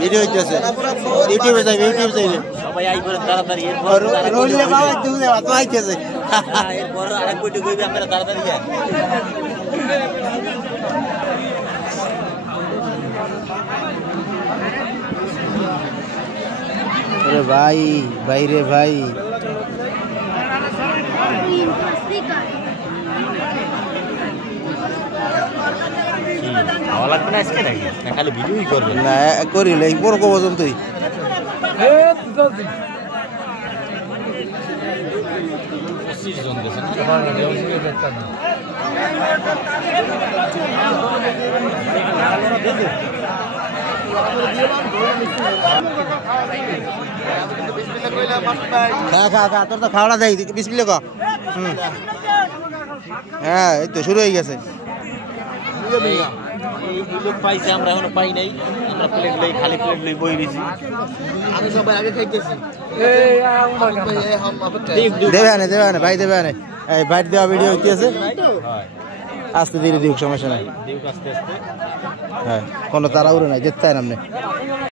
video হইতেছে ইউটিউবে যাইবে ইউটিউব যাইবে সবাই আই করে তাড়াতাড়ি রইলে বাবা তুমি তো আইতেছে এরপর আরেক কোটি কইবে আপনারা তাড়াতাড়ি যান अरे भाई भाई रे भाई ভালো লাগবে না আজকে নাকি না খালি ভিডিওই করবেন না করিলে বড় কো পর্যন্ত তুই জন দেন খা তোর তো খাওয়া দেয় বিসমিল্লাহ ক হ্যাঁ এই তো শুরু হয়ে গেছে লোক পাইছে আমরা এখনো পাই নাই আমরা প্লেট লই খালি প্লেট লই বই দিছি আমি সবাই আগে খাইতেছি দেবে না ভাই দেবে না এই বাইট দেওয়া ভিডিও হইতেছে আস্তে ধীরে দিক সমস্যা নাই দিউক আস্তে আস্তে হ্যাঁ কোনো তাড়াহুড়ো নাই যেতে হয় না আপনি